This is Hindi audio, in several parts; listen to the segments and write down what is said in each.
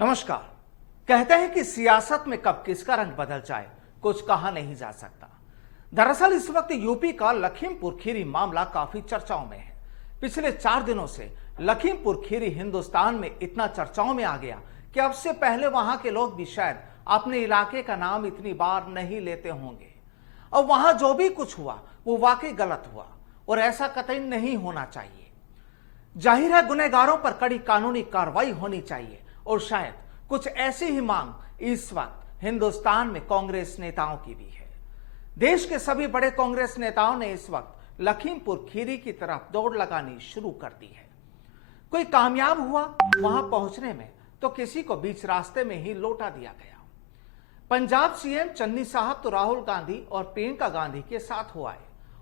नमस्कार। कहते हैं कि सियासत में कब किसका रंग बदल जाए कुछ कहा नहीं जा सकता। दरअसल इस वक्त यूपी का लखीमपुर खीरी मामला काफी चर्चाओं में है। पिछले 4 दिनों से लखीमपुर खीरी हिंदुस्तान में इतना चर्चाओं में आ गया कि अब से पहले वहां के लोग भी शायद अपने इलाके का नाम इतनी बार नहीं लेते होंगे। और वहां जो भी कुछ हुआ वो वाकई गलत हुआ और ऐसा कतई नहीं होना चाहिए। जाहिर है गुनहगारों पर कड़ी कानूनी कार्रवाई होनी चाहिए और शायद कुछ ऐसी ही मांग इस वक्त हिंदुस्तान में कांग्रेस नेताओं की भी है। देश के सभी बड़े कांग्रेस नेताओं ने इस वक्त लखीमपुर खीरी की तरफ दौड़ लगानी शुरू कर दी है। कोई कामयाब हुआ वहां पहुंचने में तो किसी को बीच रास्ते में ही लौटा दिया गया। पंजाब सीएम चन्नी साहब तो राहुल गांधी और प्रियंका गांधी के साथ हो आए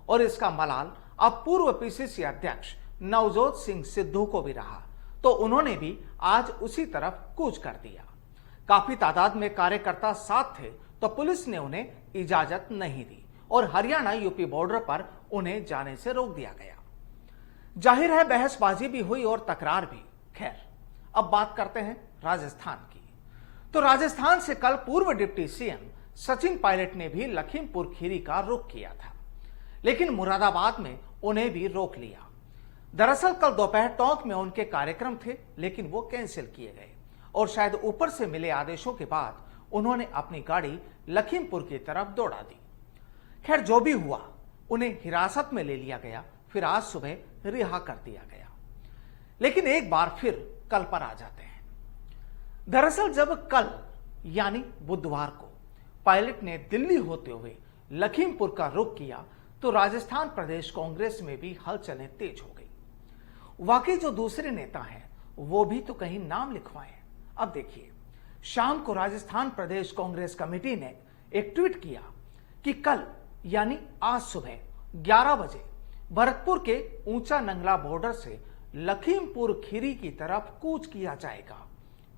और इसका मलाल अब पूर्व पीसीसी अध्यक्ष नवजोत सिंह सिद्धू को भी रहा तो उन्होंने भी आज उसी तरफ कूच कर दिया। काफी तादाद में कार्यकर्ता साथ थे तो पुलिस ने उन्हें इजाजत नहीं दी और हरियाणा यूपी बॉर्डर पर उन्हें जाने से रोक दिया गया। जाहिर है बहसबाजी भी हुई और तकरार भी। खैर, अब बात करते हैं राजस्थान की। तो राजस्थान से कल पूर्व डिप्टी सीएम सचिन पायलट ने भी लखीमपुर खीरी का रुख किया था, लेकिन मुरादाबाद में उन्हें भी रोक लिया। दरअसल कल दोपहर टोंक में उनके कार्यक्रम थे, लेकिन वो कैंसिल किए गए और शायद ऊपर से मिले आदेशों के बाद उन्होंने अपनी गाड़ी लखीमपुर की तरफ दौड़ा दी। खैर, जो भी हुआ उन्हें हिरासत में ले लिया गया, फिर आज सुबह रिहा कर दिया गया। लेकिन एक बार फिर कल पर आ जाते हैं। दरअसल जब कल यानी बुधवार को पायलट ने दिल्ली होते हुए लखीमपुर का रुख किया तो राजस्थान प्रदेश कांग्रेस में भी हलचलें तेज हो गई। वाकई जो दूसरे नेता हैं वो भी तो कहीं नाम लिखवाएं। अब देखिए, शाम को राजस्थान प्रदेश कांग्रेस कमेटी ने एक ट्वीट किया कि कल यानी आज सुबह 11 बजे भरतपुर के ऊंचा नंगला बॉर्डर से लखीमपुर खीरी की तरफ कूच किया जाएगा,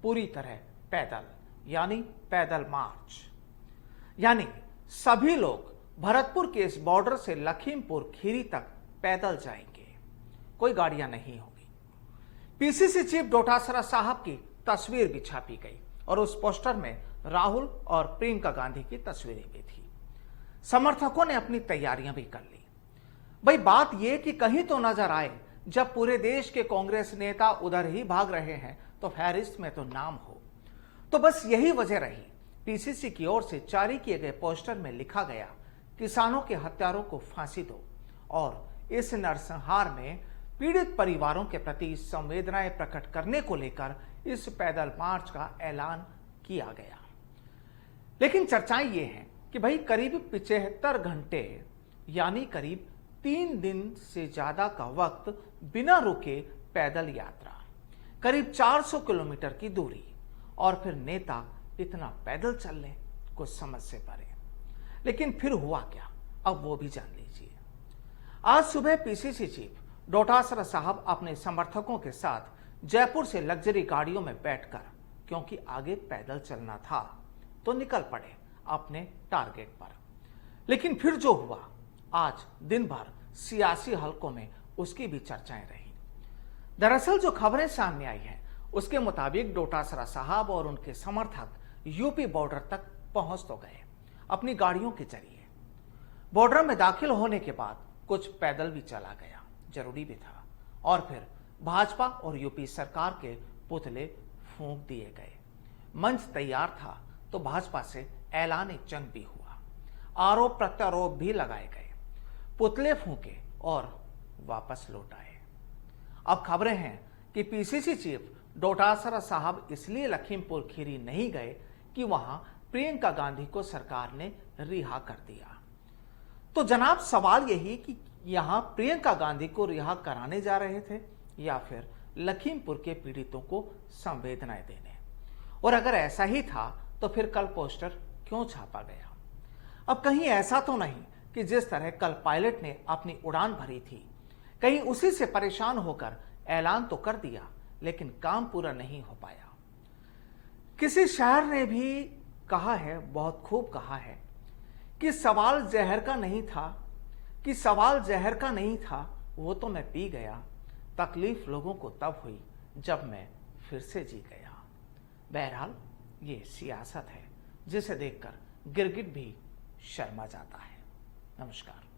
पूरी तरह पैदल यानी पैदल मार्च। यानी सभी लोग भरतपुर के इस बॉर्डर से लखीमपुर खीरी तक पैदल जाएंगे, कोई गाड़ियां नहीं होगी। पीसीसी चीफ डोटासरा साहब की तस्वीर भी छापी गई और उस पोस्टर में राहुल और प्रियंका गांधी की तस्वीरें भी थी। समर्थकों ने अपनी तैयारियां भी कर ली। भाई बात यह कि कहीं तो नजर आए, जब पूरे देश के कांग्रेस नेता उधर ही भाग रहे हैं तो फहरिस्त में तो नाम हो। तो बस यही वजह रही। पीसीसी की ओर से जारी किए गए पोस्टर में लिखा गया, किसानों के हत्यारों को फांसी दो, और इस नरसंहार में पीड़ित परिवारों के प्रति संवेदनाएं प्रकट करने को लेकर इस पैदल मार्च का ऐलान किया गया। लेकिन चर्चाएं ये हैं कि भाई करीब 75 घंटे यानी करीब 3 दिन से ज्यादा का वक्त बिना रुके पैदल यात्रा, करीब 400 किलोमीटर की दूरी, और फिर नेता इतना पैदल चल लें, कुछ समझ से परे। लेकिन फिर हुआ क्या, अब वो भी जान लीजिए। आज सुबह पीसीसी चीफ डोटासरा साहब अपने समर्थकों के साथ जयपुर से लग्जरी गाड़ियों में बैठकर, क्योंकि आगे पैदल चलना था, तो निकल पड़े अपने टारगेट पर। लेकिन फिर जो हुआ, आज दिन भर सियासी हलकों में उसकी भी चर्चाएं रही। दरअसल जो खबरें सामने आई हैं उसके मुताबिक डोटासरा साहब और उनके समर्थक यूपी बॉर्डर तक पहुंच तो गए अपनी गाड़ियों के जरिए। बॉर्डर में दाखिल होने के बाद कुछ पैदल भी चला गया, जरूरी भी था, और फिर भाजपा और यूपी सरकार के पुतले फूंक दिए गए। मंच तैयार था तो भाजपा से ऐलान जंग भी हुआ, आरोप प्रत्यारोप भी लगाए गए, पुतले फूंके और वापस लौट आए। अब खबरें हैं कि पीसीसी चीफ डोटासरा साहब इसलिए लखीमपुर खीरी नहीं गए कि वहां प्रियंका गांधी को सरकार ने रिहा कर दिया। तो जनाब सवाल यही कि यहां प्रियंका गांधी को रिहा कराने जा रहे थे या फिर लखीमपुर के पीड़ितों को संवेदनाएं देने। और अगर ऐसा ही था तो फिर कल पोस्टर क्यों छापा गया? अब कहीं ऐसा तो नहीं कि जिस तरह कल पायलट ने अपनी उड़ान भरी थी, कहीं उसी से परेशान होकर ऐलान तो कर दिया लेकिन काम पूरा नहीं हो पाया। किसी शायर ने भी कहा है, बहुत खूब कहा है, कि सवाल जहर का नहीं था, कि सवाल जहर का नहीं था, वो तो मैं पी गया, तकलीफ लोगों को तब हुई जब मैं फिर से जी गया। बहरहाल ये सियासत है जिसे देखकर गिरगिट भी शर्मा जाता है। नमस्कार।